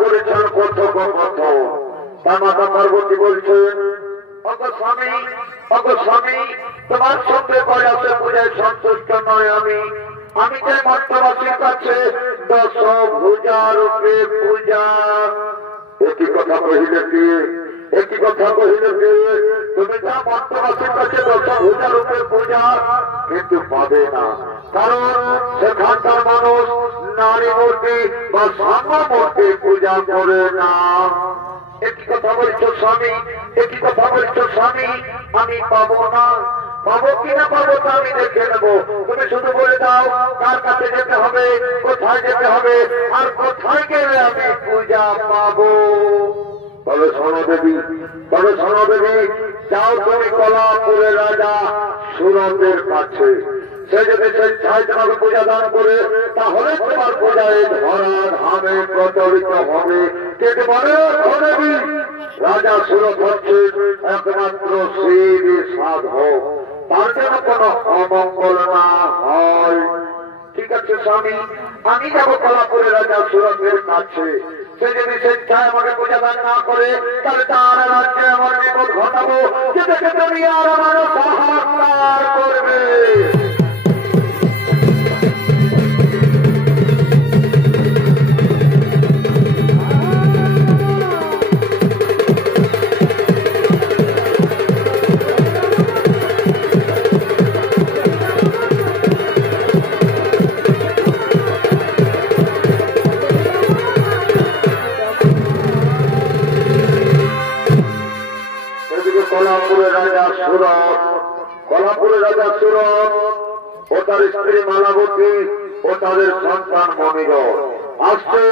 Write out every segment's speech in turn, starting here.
করেছেন কথক কথক। তার মাতা পার্বতী বলছেন, অগ স্বামী, তোমার সঙ্গে কয়াসে পূজায় সন্তুষ্ট নয় আমি। আমি চাই মর্তবাসীর কাছে 10 ভুজা রূপে পূজা। একই কথা কহিলে কি, একই কথা কহিলে কি, তুমি যা মর্তবাসীর কাছে 10 ভুজা রূপে পূজা, কিন্তু পাবে না। কারণ সেখানকার মানুষ নারী মূর্তি বা সাম্য মূর্তি পূজা করে না। একই কথা বলছো স্বামী, একই কথা বলছো স্বামী, আমি পাবো না। পাবো কিনা পাবো তা আমি দেখে নেবো। তুমি শুধু বলে দাও কার কাছে যেতে হবে, কোথায় যেতে হবে, আর কোথায় গেলে আমি পূজা পাবো। বলো শোনো দেবী, বলো শোনো দেবী, যাও তুমি কলাপুরের রাজা সুরতের কাছে। সে যদি স্বেচ্ছায় তোমাকে পূজা দান করে, তাহলে তোমার পূজায় ধরা ধামে প্রচলিত হবে। কিন্তু বলে দেবী, রাজা সুরত হচ্ছে একমাত্র শিব সাধক, তার যেন কোনো অমঙ্গল না হয়। ঠিক আছে স্বামী, আমি যাবো কলাপুরের রাজা সুরতের কাছে। সে যদি স্বেচ্ছায় আমাকে পূজা দান না করে, তাহলে তার রাজ্যে আমার বিপদ ঘটাবো, যেতে তুমি আর আমার সাহায্য করবে। কলাপুরের রাজা সুরত ও তার স্ত্রী মালাবতী ও তাদের সন্তান মণিগণ আসছে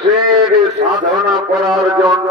শিব সাধনা করার জন্য।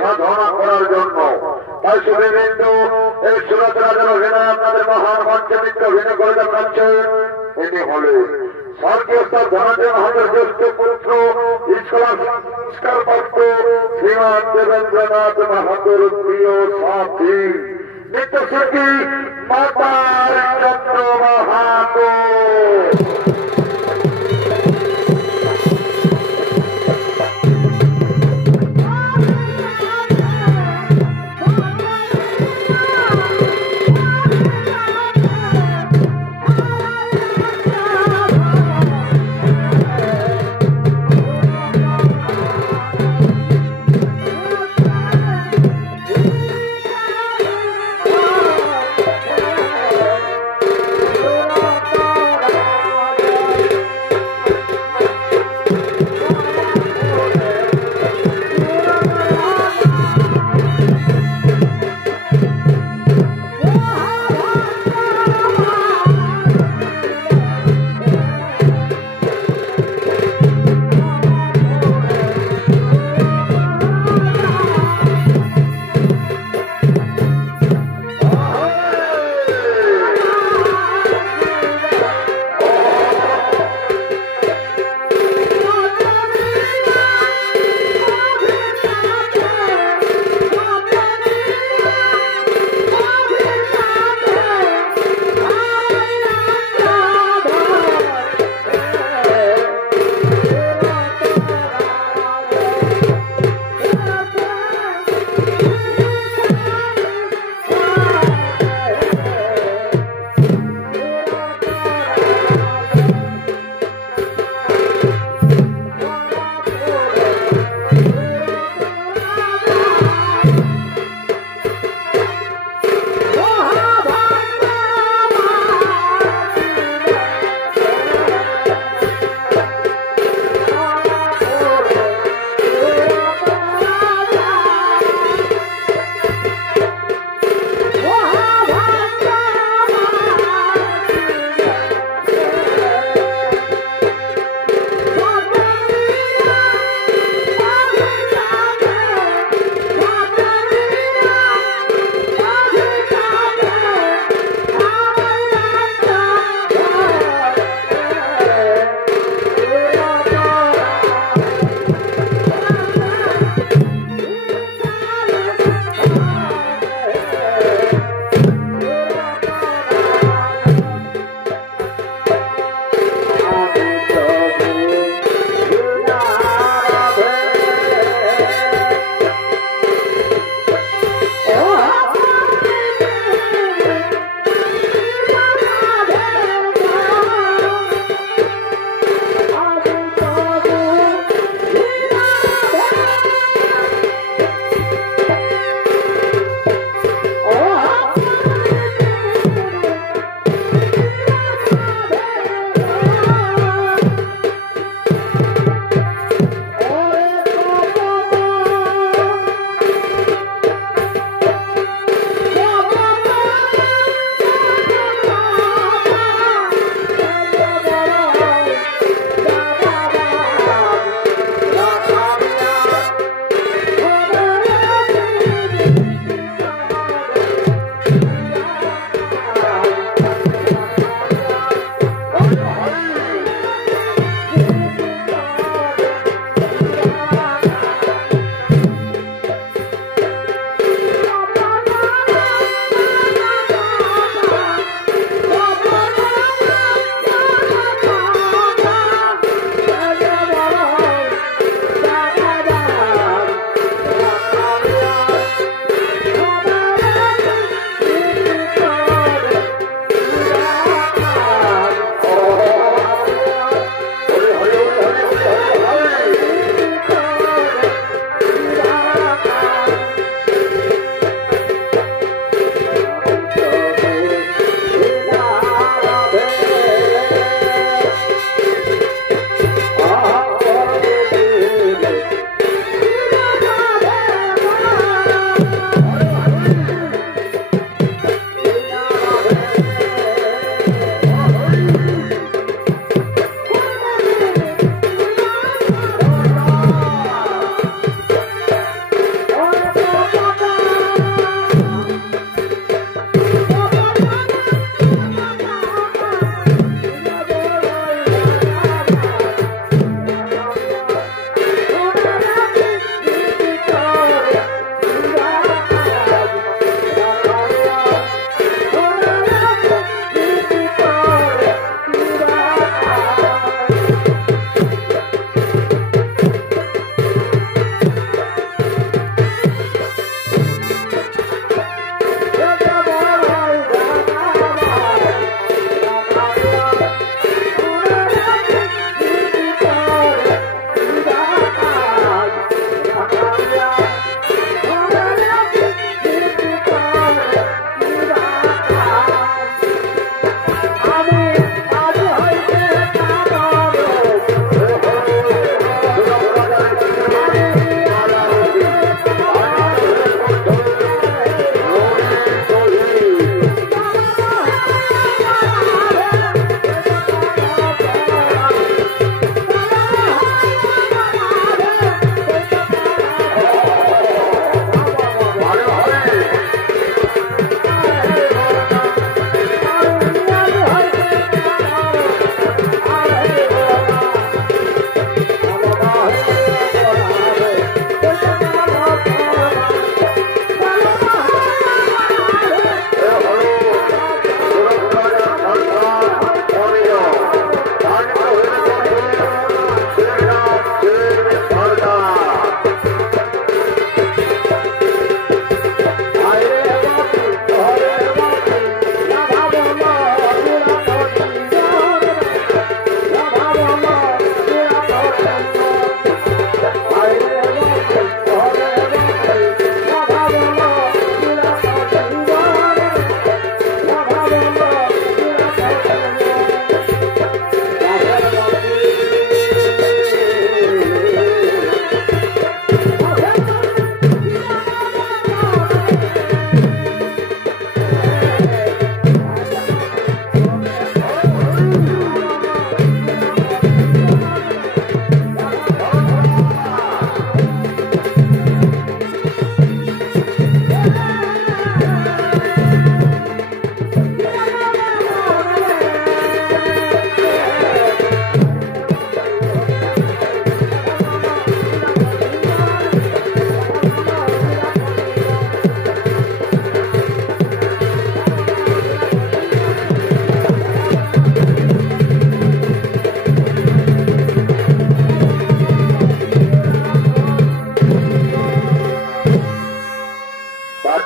সাধনা করার জন্য তাই শুভেন্দু এই সুরত রাজার অভিনয় আপনাদের মহান পঞ্চমিত্র অভিনয় করে দেখাচ্ছেন। এটি হলে স্বর্গীয় ধনঞ্জয় মাহাতোর জ্যেষ্ঠ পুত্র ইস্কারপ্রাপ্ত শ্রীমান দেবেন্দ্রনাথ মাহাতোর প্রিয় সাথী নৃত্যশিল্পী মাতার চন্দ্র মাহাতো।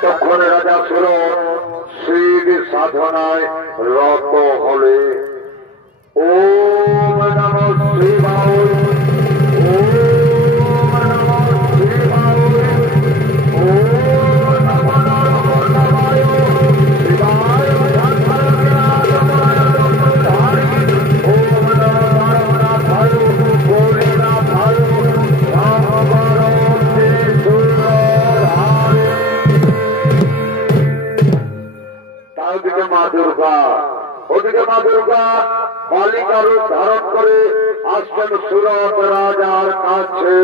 এতক্ষণে রাজা সুরত শিব সাধনায় রত হলে ওম নমঃ শিবায় ওম নমঃ শিবায় ওম নমঃ নারায়ণায় শিবায় মা দুর্গা ওদিকে মা দুর্গা বালিকার রূপ ধারণ করে আসছেন সুরত রাজার কাছে।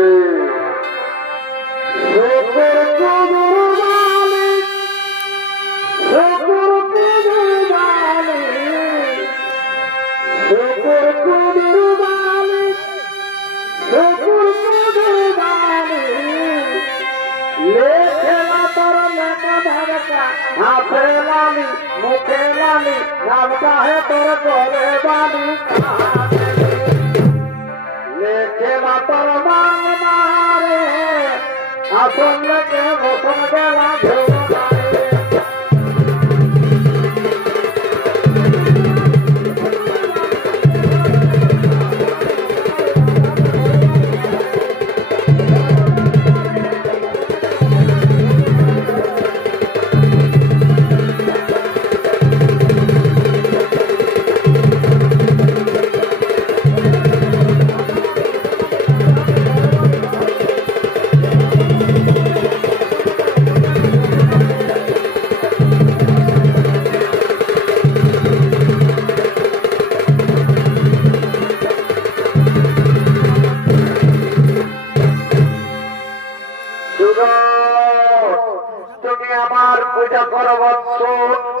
हाथे लाली मुखे लाली नाम चाहे तोर बोले बाली लेके मातर मांग मारे अपन के मौसम के लागे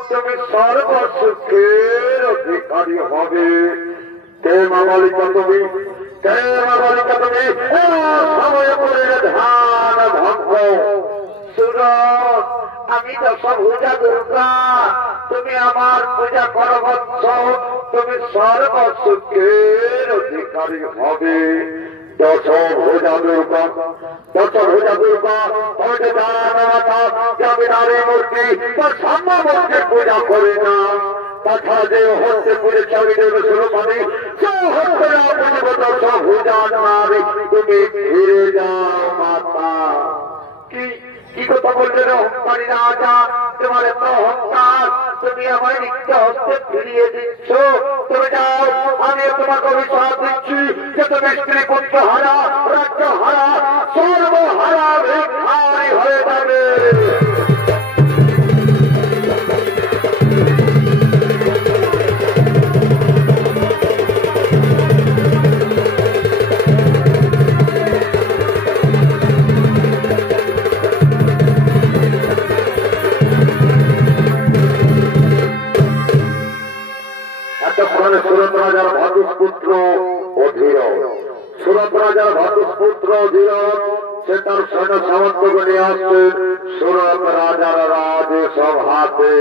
তুমি সর্বসুখের অধিকারী হবে। কে মা বালিকা তুমি, কে মা বালিকা তুমি সময় করে ধ্যান ভঙ্গ সুরত আমি দশভুজা দুর্গা তুমি আমার পূজা করো বৎস তুমি সর্বসুখের অধিকারী হবে। দশভুজা দুর্গা দশভুজা দুর্গা তোমাকে জানা যাবে নারী মূর্তি তার সাম্য মূর্তির পূজা করে না তথা যে হস্তে পুজো ছবি দেবে সুরপানি যে হস্তে না পুজো দশভুজা নারী তুমি ফিরে যাও মাতা। কি কথা বললেন অহংকারী রাজা তোমার এত অহংকার তুমি আমার নিত্য হস্তে ফিরিয়ে দিচ্ছ তুমি যাও আমি তোমাকে অভিশাপ দিচ্ছি যে তুমি স্ত্রী পুত্র হারা রাজ্য হারা সর্বহারা ভিখারি হয়ে যাবে। সুরত রাজার ভাদুষপুত্র অধীর সুরত রাজার ভাদুষপুত্র অধীর সে তার সৈন্য সামন্তকে নিয়ে আসছেন সুরত রাজার রাজসভাতে।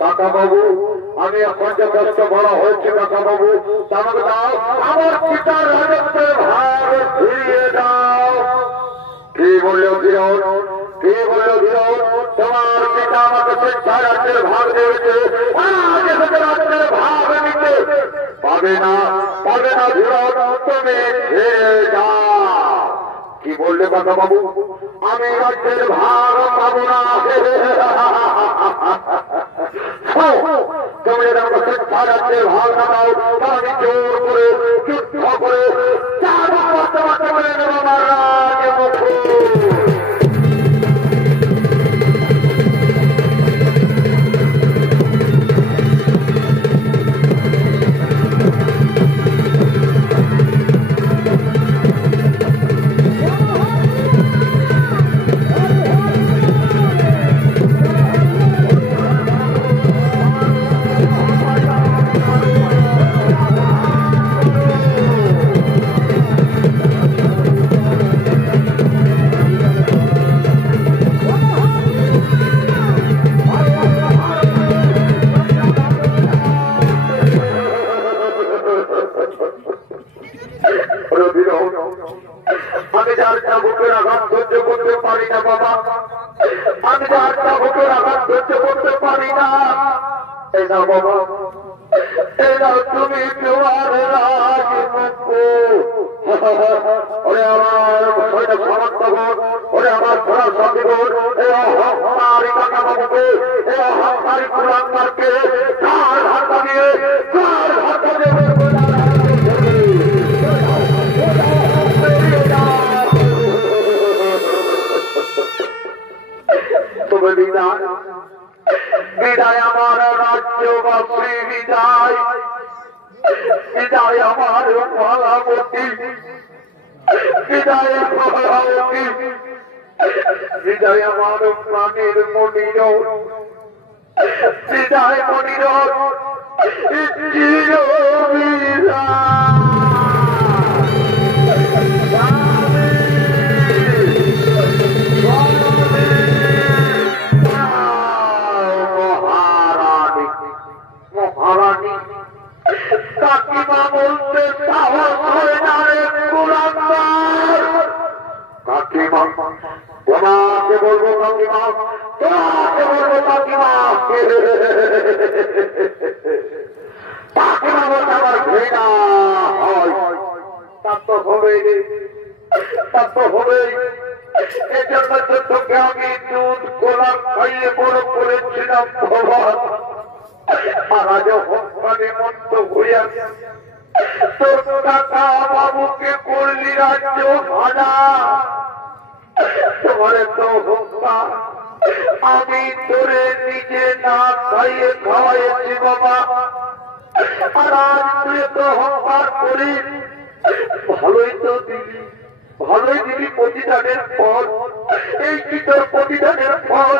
কাকা বাবু আমি এখন যে কষ্ট বড় হয়েছে কাকা বাবু তামাকে দাও আমার পিতার রাজত্বের ভার ফিরিয়ে দাও। কি বললো বিরোধ, কি বললো বিরোধ, তোমার পিতা আমাকে শিক্ষা রাজ্যের ভাগ দিয়েছে, রাজ্যের ভাগ নিতে পাবে না, পাবে না বিরোধ, তুমি ফিরে যাও। কি বললে কাকা বাবু, আমি রাজ্যের ভাগ পাবো না। তুমি আমাকে শিক্ষা রাজ্যের ভাগ না দাও, আমি জোর করে যুদ্ধ করে করে নেব আমার রাজমুখ। আমি যার বুকের আঘাত সহ্য করতে পারি না বাবা, আমি যার বুকের আঘাত সহ্য করতে পারি না। এই না বাবা, এই না তুমি তোমার রাজমুখ। ওরে আমার সৈন্য সমর্থক, ওরে আমার ঘোড়া সঙ্গীগণ, এই অহংকারী কাকা বাবুকে, এই অহংকারী কুলাঙ্গারকে চার হাতা দিয়ে, চার হাতা দিয়ে তবে বিদায়, বিদায় আমার রাজ্যবাসী, বিদায়, বিদায় আমার মালাবতী, বিদায় বিদায় আমার প্রাণের মনির বিদায় মনির মহারানী কাকিমা বলতে সাহস হয় না রে কুলাঙ্গার। কাকিমা তোমাকে বলবো কাকিমা, তোমাকে বলবো কাকিমা। কাকিমা বলতে আমার ঘৃণা হয়। তা তো হবেই, তা তো হবেই। এজন্য তো তোকে আমি দুধ কোলা খাইয়ে বড় করেছিলাম ভগবান। আজ হকানে মন্ত হইয়া তোর কাকা বাবুকে করলি রাজ্য ভাড়া। তোমার তো হকা আমি তোরে নিজে না খাইয়ে খাওয়াইছি বাবা। আর আজ তুই তো হকার করিস, ভালোই তো দিবি, ভালোই দিবি প্রতিদানের ফল। এই কি তোর প্রতিদানের ফল,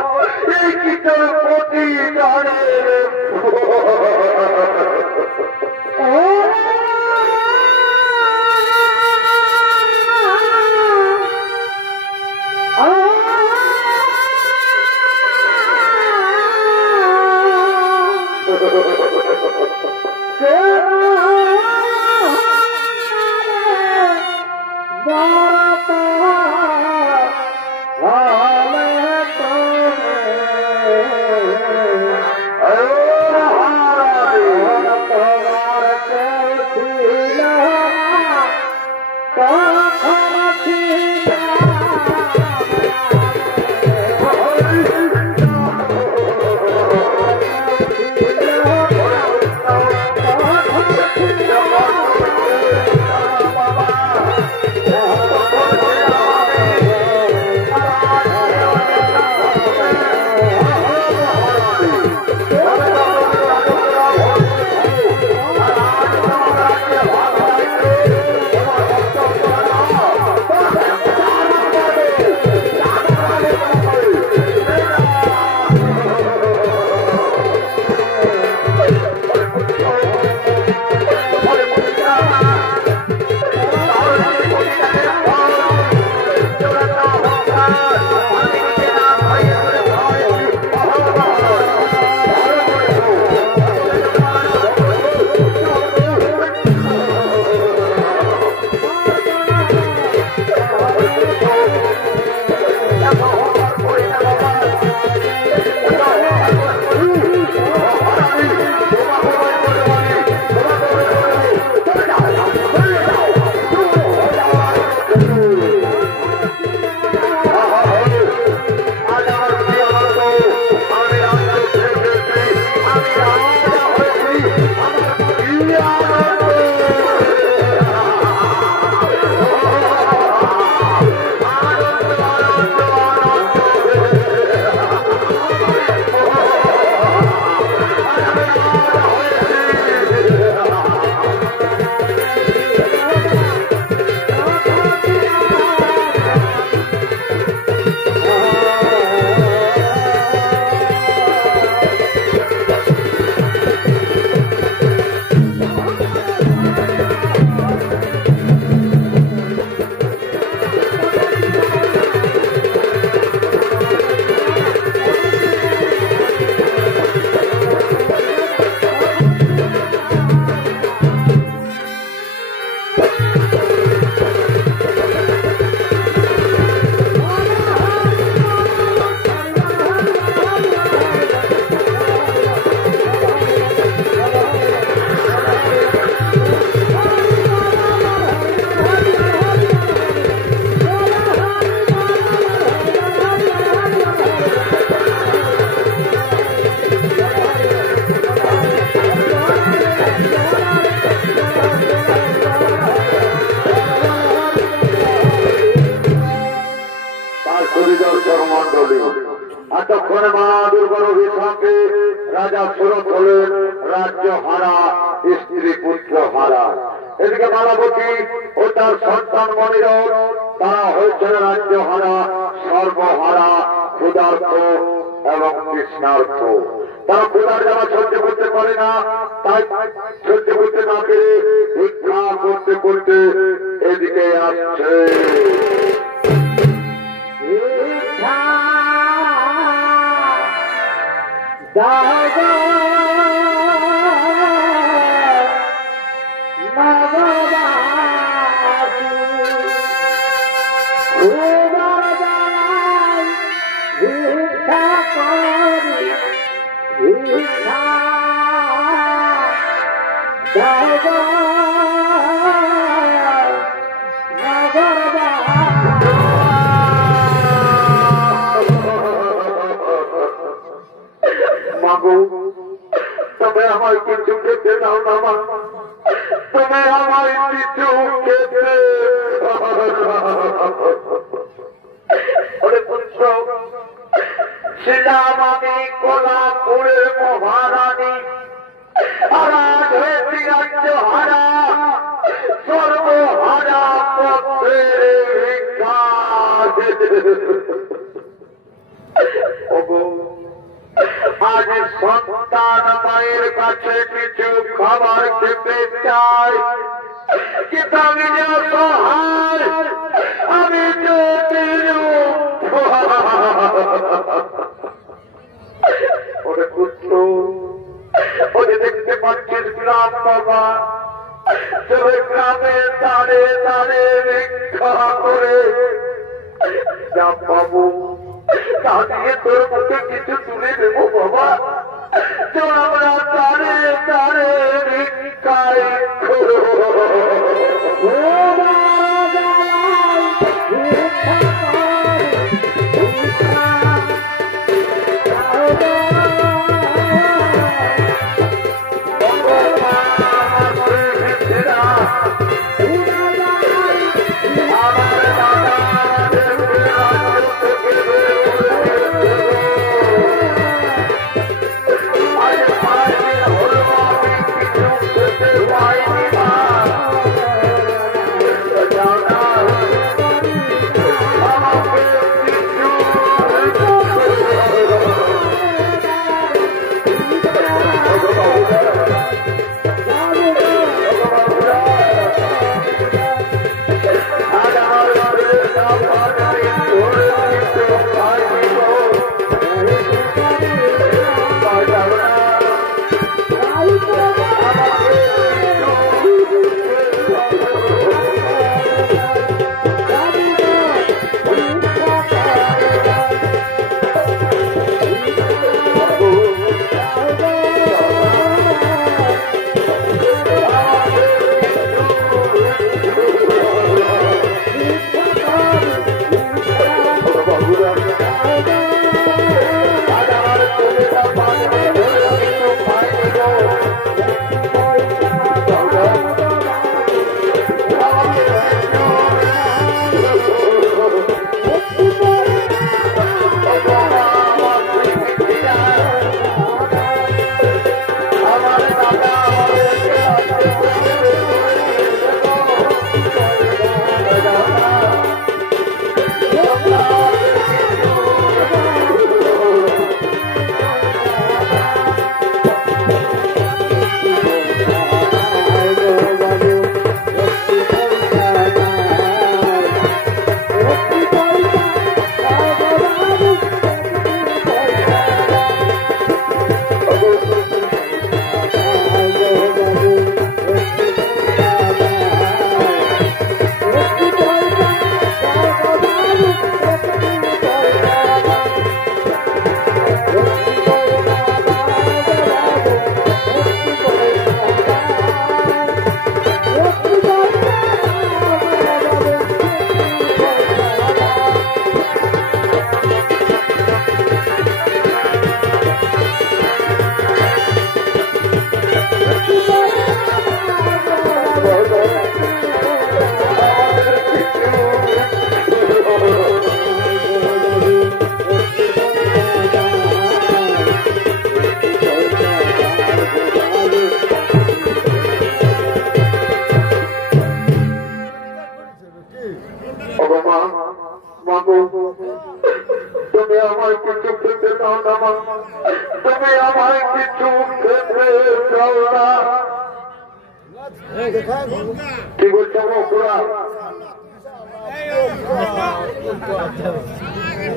এই কি তোর প্রতিদানের এতক্ষণে মা দুর্গর অভিশাপে রাজা সুরত হলেন রাজ্য হারা, স্ত্রী পুত্র হারা। এদিকে মালাবতী ও তার সন্তান মুসলমানেরা তারা হয়েছে রাজ্য হারা, সর্বহারা, ক্ষুধার্ত এবং তৃষ্ণার্ত। তারা ক্ষুধার জ্বালা সহ্য করতে পারে না, তাই সহ্য করতে না পেরে ভিক্ষা করতে করতে এদিকে আসছে। তুমি আমায় কিছু খেতে দাও না মা, তুমি আমায় কিছু খেতে। ছিলাম আমি কোলাপুরের মহারানী, রাজ্য হারা, সর্বহারা পথের ভিক্ষা। আজ সন্তান মায়ের কাছে কিছু খাবার খেতে চাই, কিন্তু আমি যে সহায়, আমি যে ওরে দেখতে পাচ্ছিস গ্রাম বাবা, তবে গ্রামে দাঁড়ে দাঁড়ে ভিক্ষা করে যা বাবু, দাঁড়িয়ে তোর মুখে কিছু তুলে দেবো বাবা, তো আমরা দাঁড়ে দাঁড়ে ভিক্ষাই করো। Why না মা, তুমি আমায় কিছু খেতে দাও না। কি বলছো ওরা?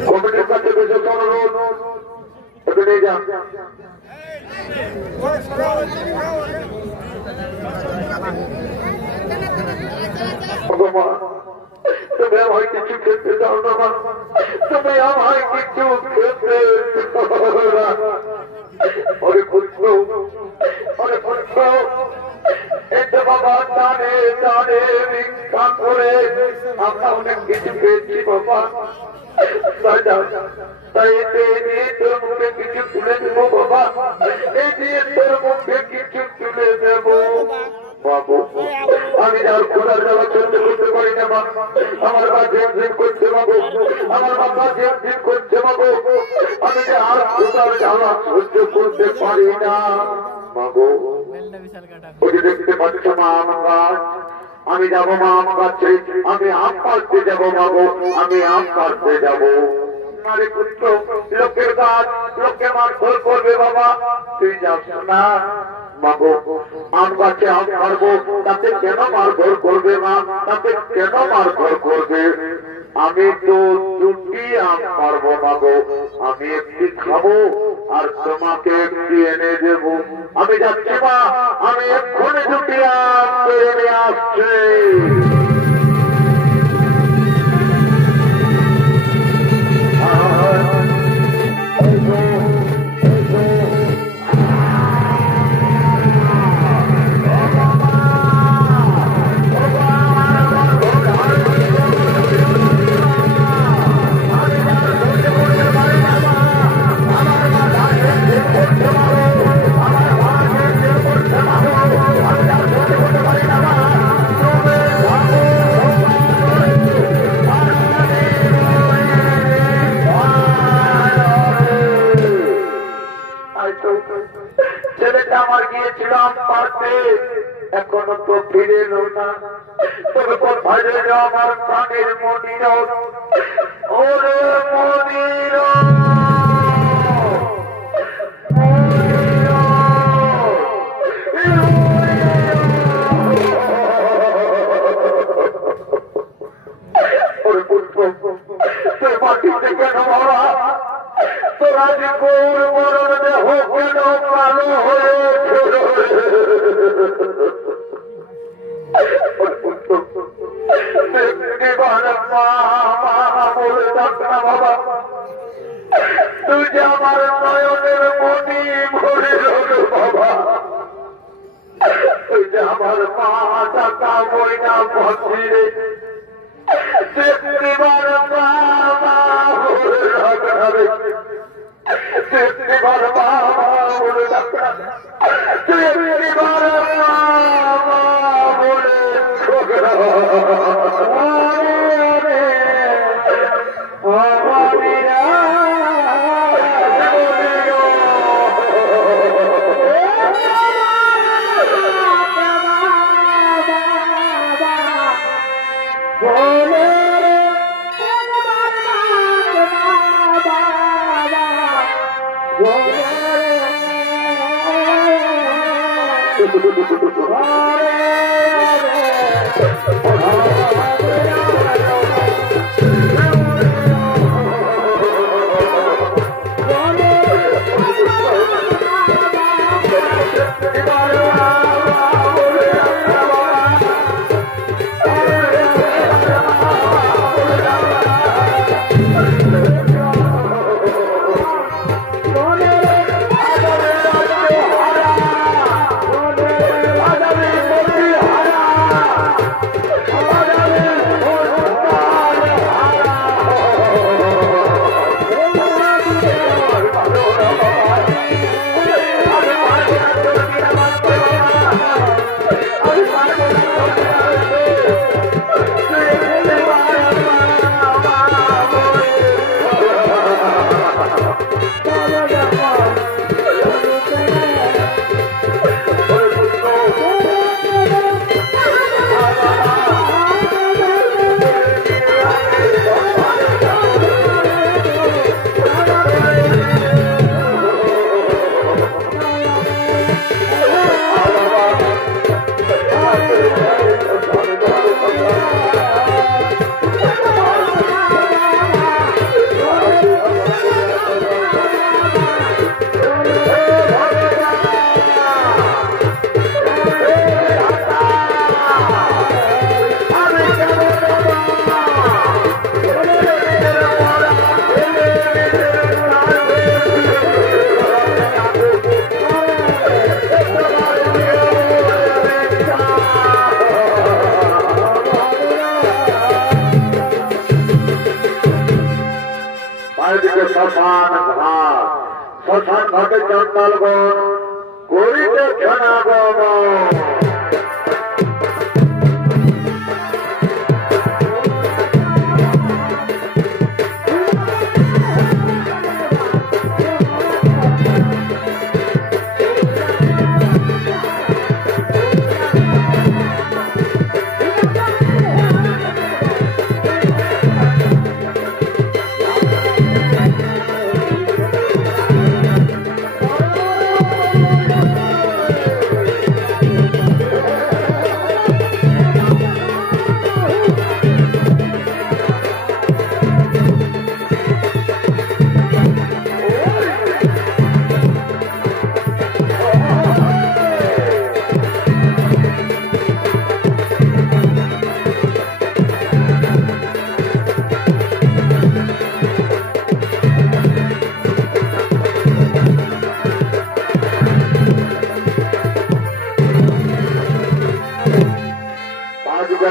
কমিটির কাছে বিশেষ অনুরোধ, একটু নিয়ে যান। তুমি আমায় কিছু খেতে দাও না মা, তুমি আমায় কিছু খেতে দাও না। অরে পুত্র, অরে পুত্র, এটা বাবা দানে দানে ভিক্ষা করে আমরা অনেক কিছু পেয়েছি বাবা। তাই দিয়ে তোর মুখে কিছু তুলে দেবো বাবা, এই দিয়ে তোর মুখে কিছু তুলে দেবো বাবু। আমি আর খোলার জ্বালা সহ্য করতে পারি না মা, আমার মা ঝিম করছে বাবু, আমার বাবা ঝিম করছে বাবু, আমি যে আর খোলার জ্বালা সহ্য করতে পারি না বাবু। ওই যে দেখতে পাচ্ছ মা আম গাছ, আমি যাবো মা আম গাছে, আমি আম পাড়তে যাবো বাবু, আমি আম পাড়তে যাবো। আরে পুত্র, লোকের গাছ লোকের মার ঘর করবে বাবা, তুই যাস না বাবু। আম গাছে আম পারবো, তাতে কেন মার ঘর করবে মা, তাতে কেন মার ঘর করবে? আমি তো দুটি আম পারবো বাবু, আমি একটি খাবো আর তোমাকে একটি এনে দেবো। আমি যাচ্ছি মা, আমি এক্ষুনি দুটি আম পেরে নিয়ে আসছি। ছেলেটা আমার গিয়েছিলাম পারতে, এখনো তো ফিরে এলো না। তবে কোথায় রইল আমার প্রাণের মনির? ওরে মনির, মাটিতে কেন মরা? তোরা যে কোন মরণ দেহ কেন কালো হয়েছিল? তুই যে আমার নয়নের মনি ভরিল বাবা, তুই যে আমার মা টাকা বইনা ভদ্রে শ্মশান ঘাট, শ্মশান ঘাটে চন্ডালগণ করিতে সমাগম।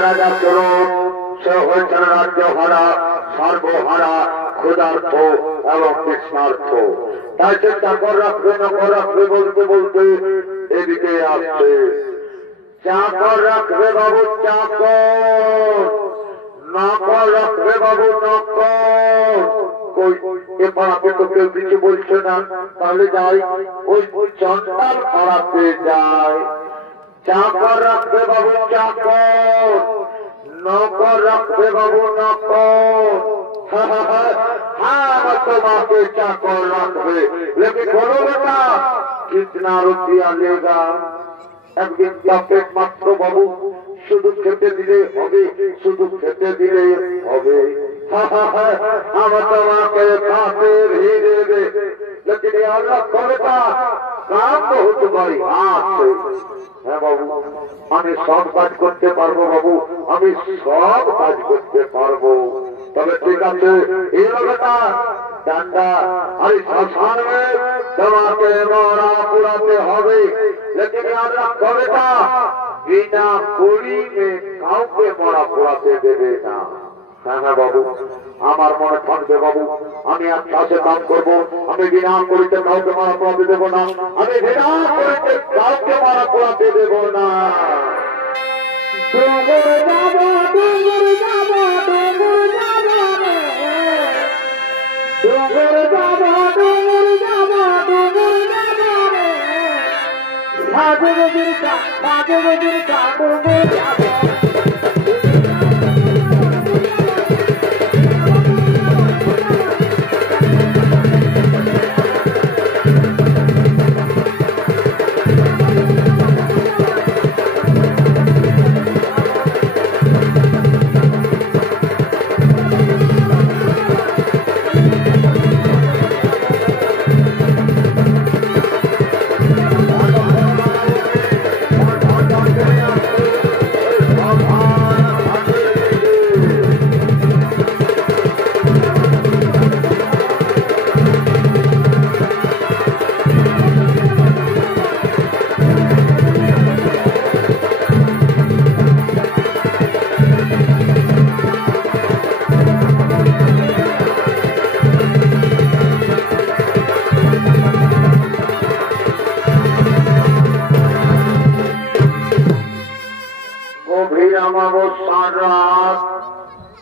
রাজা চরণ সে হয়েছেন রাজ্য হারা, সর্বহারা, ক্ষুধার্থ এবং তৃষ্ণার্থ। তাই সে চাকর রাখবে নকর রাখবে বলতে বলতে এদিকে আসছে। চাকর রাখবে বাবু চাকর, নকর রাখবে বাবু নকর। এ পাড়াতে তো কেউ কিছু বলছে না, তাহলে যাই ওই চন্ডাল পাড়াতে যায়। চাকর রাখবে বাবু চাকর, নকর রাখবে বাবু নকর। हाँ তোমাকে চাকর রাখবে, लेकिन बोलो बेटा कितना रुपया लेगा? একদিন পেট মাত্র বাবু, শুধু খেতে দিলে হবে, শুধু খেতে দিলে হবে। আমার তোমাকে খাতে भी देवे, लेकिन याद रखो बेटा काम बहुत बड़ी हाथ है। হ্যাঁ বাবু, আমি সব কাজ করতে পারবো বাবু, আমি সব কাজ করতে পারবো। তবে ঠিক আছে এলো বেটা ডান্ডা, আমি শ্মশান তোমাকে মরা পুরাতে হবে। लेकिन याद रखो बेटा बिना कुड़ी में কাউকে মরা পুরাতে দেবে না। হ্যাঁ হ্যাঁ বাবু, আমার মনে থাকবে বাবু, আমি এক কাছে কাজ করবো, আমি বিনা করিতে কাউকে মারা পোড়াতে দেবো না, আমি বিনা করিতে কাউকে মারা পোড়াতে দেবো না। ডোঙ্গর যাবো ডোঙ্গর যাবো ডোঙ্গর যাবো ডোঙ্গর যাবো ডোঙ্গর যাবো ডোঙ্গর যাবো সাগর বিরকা ডোঙ্গর যাবো।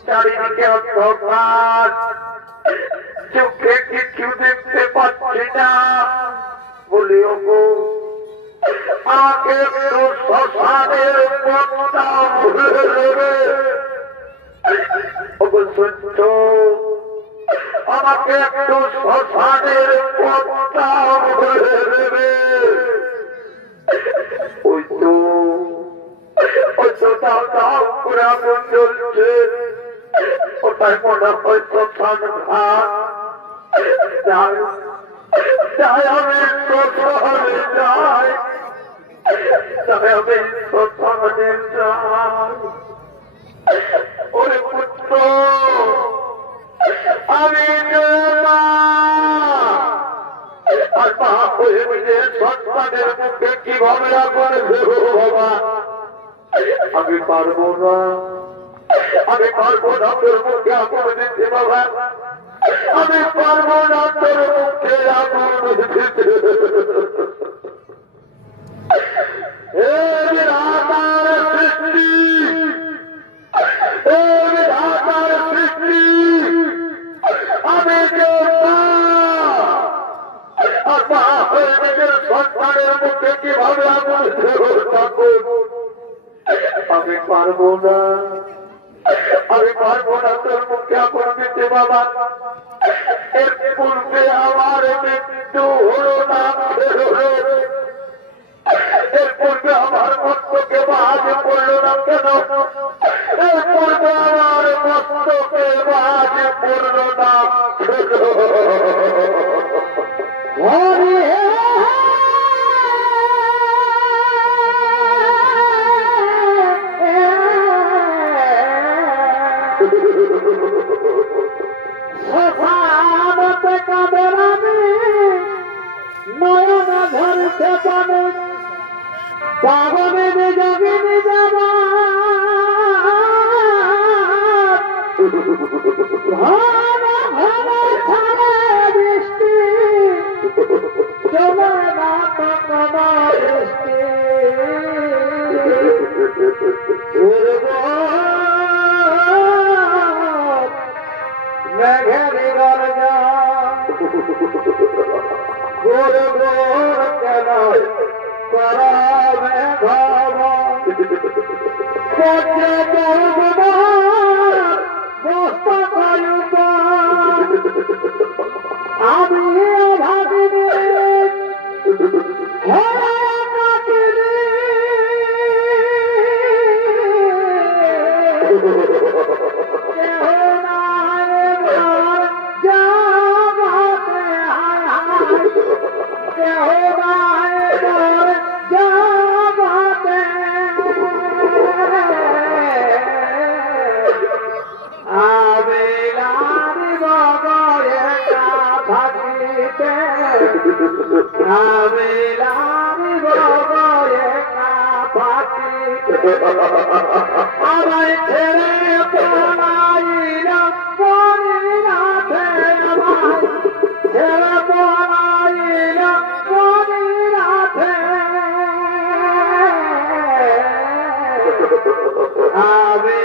চারিদিকে অন্ধকার, চোখে কিছু দেখতে পাচ্ছি না। বলি ওগো আমাকে একটু শ্মশানের পথটা ভুলে দেবে। ওগো সত্য আমাকে একটু শ্মশানের পথটা ভুলে দেবে। ওই তো দাও দাও করে আগুন জ্বলছে, ওটাই মনে হয় শ্মশান ঘাট। যাই আমি শ্মশানে যাই, যাই আমি শ্মশানে যাই। ওরে পুত্র আমি আর মা হয়ে নিজের সন্তানের মুখে কিভাবে আগুন দেব বাবা? আমি পারবো না, আমি পারবো না তোর মুখে আগুন দিতে বাবা। আমি পারবো না তোর মুখে আগুন দিতে। হে বিধাতার সৃষ্টি, হে বিধাতার সৃষ্টি, আমি যে আর মা হয়ে নিজের সন্তানের মুখে কিভাবে আগুন থাকুন, আমি পারবো না, আমি পারবো না তোর মুখে আগুন দিতে বাবা। এর পূর্বে আমার মৃত্যু হলো না, এর পূর্বে আমার মস্তকে বাজে পড়ল না কেন, এর পূর্বে আমার মস্তকে বাজে পড়ল না কেন? নয়ন ধরছে পানে পাগনে জগিনে যাব ঘন ঘন ছাড়ে বৃষ্টি জমে না তো কোনো বৃষ্টি মেঘের গর্জা গোর গোর কেন করাবে ভাবা পদ্মে পর্বত বস্তা পায়ুপ আমি ভাবিনি হেরা কাটিনি কেহ নাই জাগাতে হায় হায় কেহ নাই জাগাতে আমি লারি বগরে থাকিতে আমি লারি বগরে থাকিতে আমার ছেড়ে পড়াইলা পরিনাথে আমার ছেড়ে পড়াইলা পরিনাথে আমি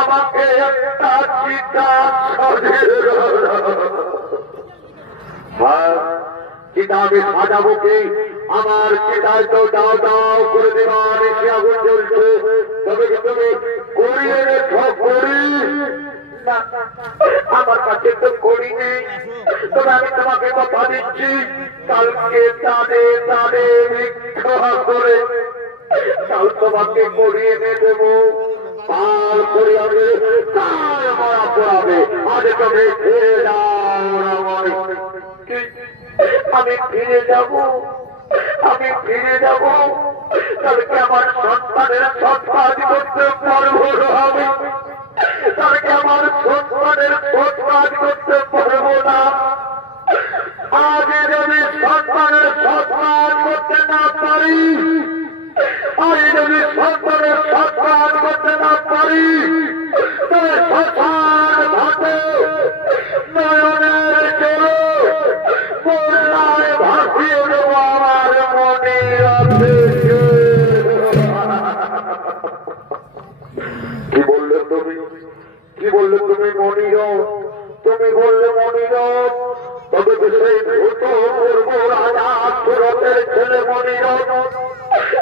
আমাকে একটা চিতা চিতাকে সাজাবো কি? আমার চিতায় তো দাও দাও করে দেওয়ার এসে আগুন জ্বলছে, তবে তুমি করিয়ে রেখো করি। আমার কাছে তো করি নেই, তবে আমি তোমাকে কথা দিচ্ছি কালকে তাদের তাদের মিথ্যা করে কাল তোমাকে করিয়ে এনে দেবো। পার করে আমি তার মারা আজ তুমি ফিরে যাও রমণী। আমি ফিরে যাব, আমি ফিরে যাব, তাদেরকে আমার সন্তানের সৎকাজ করতে পারবো না, আমি তাদেরকে আমার সন্তানের সৎকাজ করতে পারবো না। আগে যদি সন্তানের সৎকাজ করতে না পারি, আগে যদি সন্তানের সৎকাজ করতে না পারি, তবে শ্মশান ঘাটে নয়নের জলে বন্যায় ভাসিয়ে দেব আমার মনে আছে। কি বললে তুমি, কি বললে তুমি মনির, তুমি বললে মনির, তবে সেই ভূত পূর্ব রাজা সুরতের ছেলে মনির,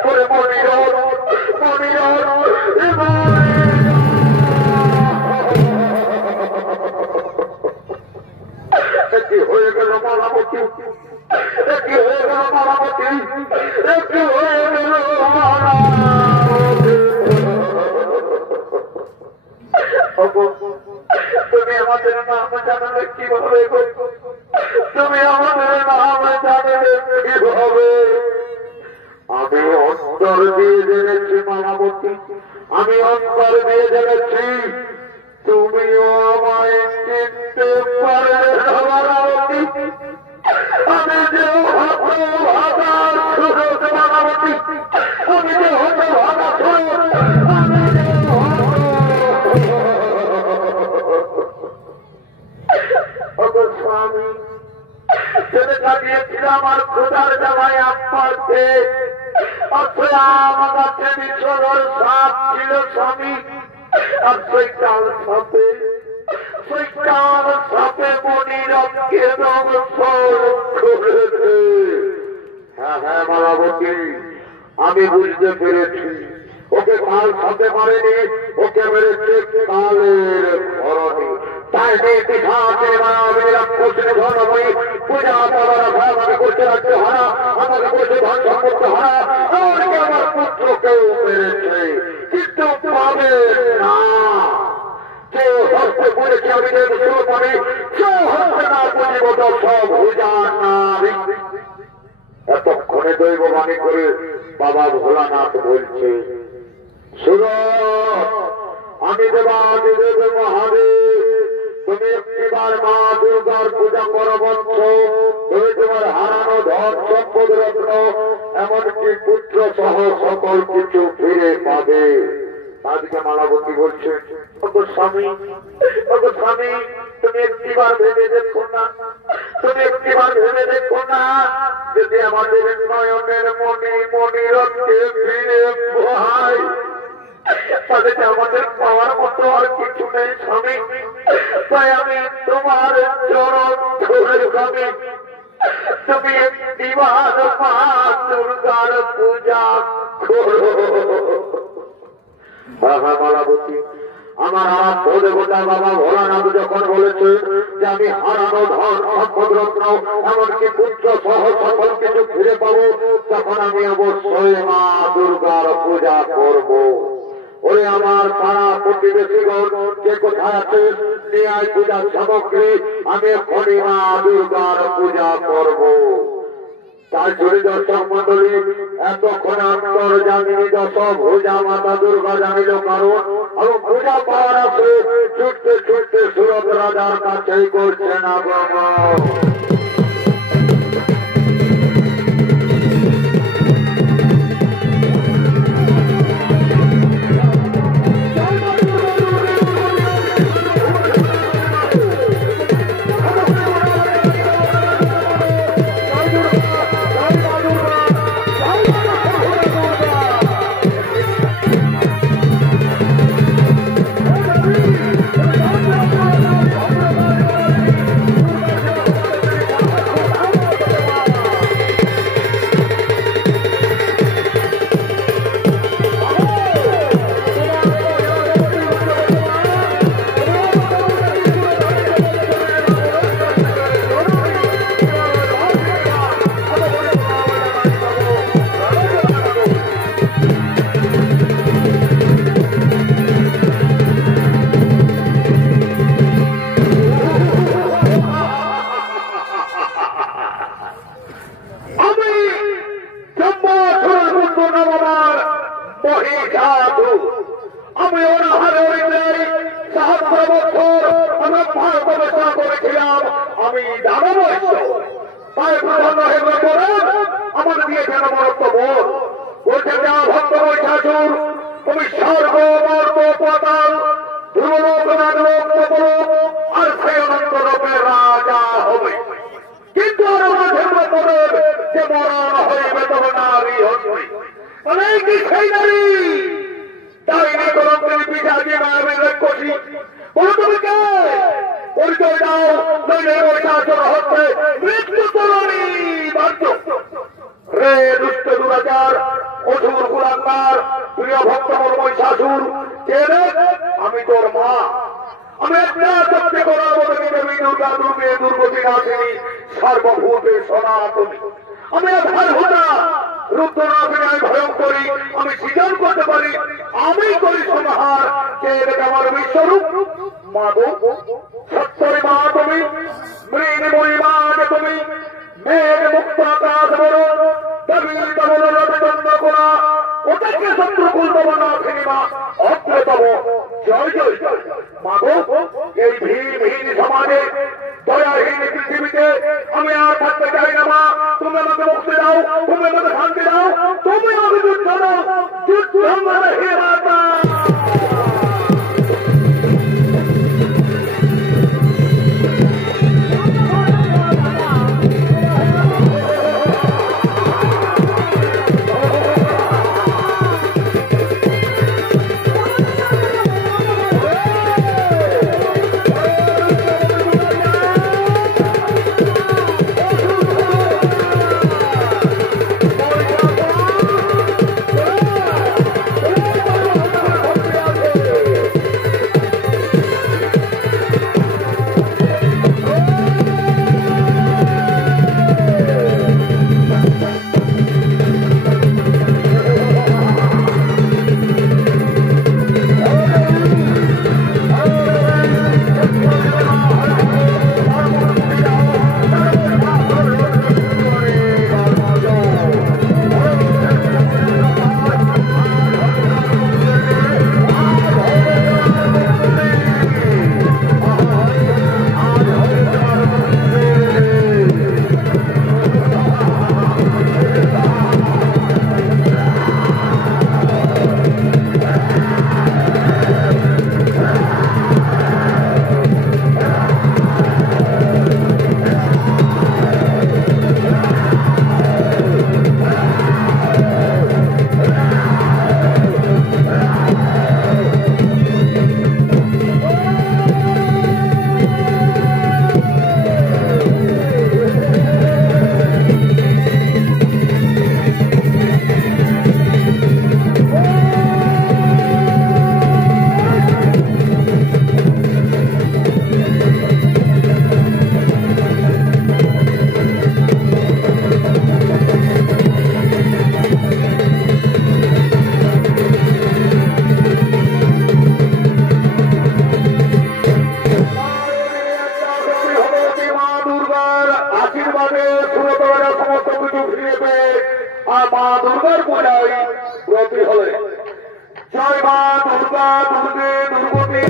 করে মনির মনির কি হয়ে গেল মালাবতী, কি হয়ে গেল মালাবতী, কি হয়ে গেল তুমি আমাদের নাম জানালে কিভাবে, তুমি আমাদের নাম জানালে কিভাবে? আমি অন্তর দিয়ে জেনেছি মালাবতী, আমি অন্তর দিয়ে জেনেছি তুমিও আমায় চিনতে পারবে না মালাবতী। আমি যে হত ভাগা সুরত মালাবতী, আমি যে হত ভাগা সুরত, আমি যে স্বামী ছেলে কাটিয়েছিলাম আর খোদার জামাই আব্বাকে, আমার কাছে বিশ্বর সাপ ছিল স্বামী, আর সেইটার সাথে সেইটার সাথে মনিরকে ধ্বংস করেছে। হ্যাঁ হ্যাঁ মালাবতী, আমি বুঝতে পেরেছি, ওকে কাল সাথে পারেনি, ওকে মেরেছে কালের ধরণী। তাই পিঠাতে মায়াবী রাক্ষসের ধর্মই পূজা করার আমাকে করতে রাখতে হারা, আমাকে করতে ধন সম্পত্তি হারা, আমাকে আমার পুত্রকেও মেরেছে, কিন্তু পাবে না। যে হস্তে পড়েছে আমি শুরু করি, সে হস্তে না পুজিব তো সব ভুজা নারী। এতক্ষণে দৈববাণী করে বাবা ভোলানাথ বলছে, সুরত আমি দেবাদিদেব মহাদেব, তুমি একটিবার মা দুর্গার পূজা করো বৎস, তুমি তোমার হারানো ধন সম্পদ রত্ন এমনকি পুত্র সহ সকল কিছু ফিরে পাবে। আজকে মালাবতী বলছে, স্বামী, স্বামী তুমি একটিবার ভেবে দেখো না, তুমি একটিবার ভেবে দেখো না, যদি আমাদের নয়নের মনি মনিরকে ফিরে পাই, তাদেরকে আমাদের পাওয়ার মতো আর কিছু নেই স্বামী। তাই আমি তোমার চরণ ধরে স্বামী, তুমি একটিবার মা দুর্গার পূজা করো। হ্যাঁ হ্যাঁ মালাবতী, আমার আরাধ্য দেবতা বাবা ভোলানাথ যখন বলেছে যে আমি হারানো ধন সম্পদ রত্ন এমনকি পুত্র সহ সকল কিছু ফিরে পাবো, তখন আমি অবশ্যই মা দুর্গার পূজা করব। ওরে আমার পাড়া প্রতিবেশীগণ যে কোথায় আছে নিয়ে আয় পূজার সামগ্রী, আমি এখনই মা দুর্গার পূজা করব। তার জন্য দর্শক মন্ডলী, এতক্ষণ অন্তর জানিনি দশ ভুজা মাতা দুর্গা জানিল কারণ, এবং পূজা পাওয়ার আছে ছুটতে ছুটতে সুরত রাজার কাছেই করছে না বাবা। আমি অনাহারে হইলাই ৭০ বছর আমরা ভারত ব্যবসা করেছিলাম। আমি দাদা বয়স তাই প্রধান হেমে করে আমার দিয়েছেন মরত্ব বোধ বলছে যা ভক্ত বৈশাসুর তুমি স্বর্গ মর্ত পাতাল ধ্রুবলোক নাগলোক তপলোক আর সেই অনন্ত রূপে রাজা হবে। কিন্তু আর আমার হেমে করে যে মরণ হইবে তবে নারী হইবে মানে কি সেই নারী ডাইনি কলঙ্কের পিছাচি মায়াবের রাক্ষসী বলো তুমি কে পরিচয় দাও নইলে বৈশাসন হচ্ছে মৃত্যু তরণী বাধ্য রে দুষ্ট দুরাচার অসুর কুলাঙ্গার প্রিয় ভক্ত মর্ময় শাশুর কে রে আমি তোর মা আমি একটা সত্যি করার মতো দেবী দুর্গা দুর্গে দুর্গতি নাথিনী সর্বভূতে সনাতনী আমি আধার হোতা রুদ্রনাথিনী আমি ভয়ঙ্করী আমি সৃজন করতে পারি আমি করি সংহার কে রেখে আমার বিশ্বরূপ মা গো সত্যই মা তুমি মৃণময়ী মা যে তুমি মেঘ মুক্ত আকাশ বড় দেবী তবল রথচন্দ্র কোনা ওটাকে শত্রুকুল নাথিনী মা অগ্রতম জয় জয় মা গো এই ভীমহীন সমাজে দয়াহীন পৃথিবীতে আমি আর থাকতে চাই না মা তুমি আমাকে মুক্তি দাও তুমি আমাকে শান্তি দাও তুমি আমাকে যুদ্ধ দাও যুদ্ধ আমার হে মাতা মা দুর্গার পূজায় ব্রতী হলে জয় মা দুর্গা দুর্গে দুর্গতি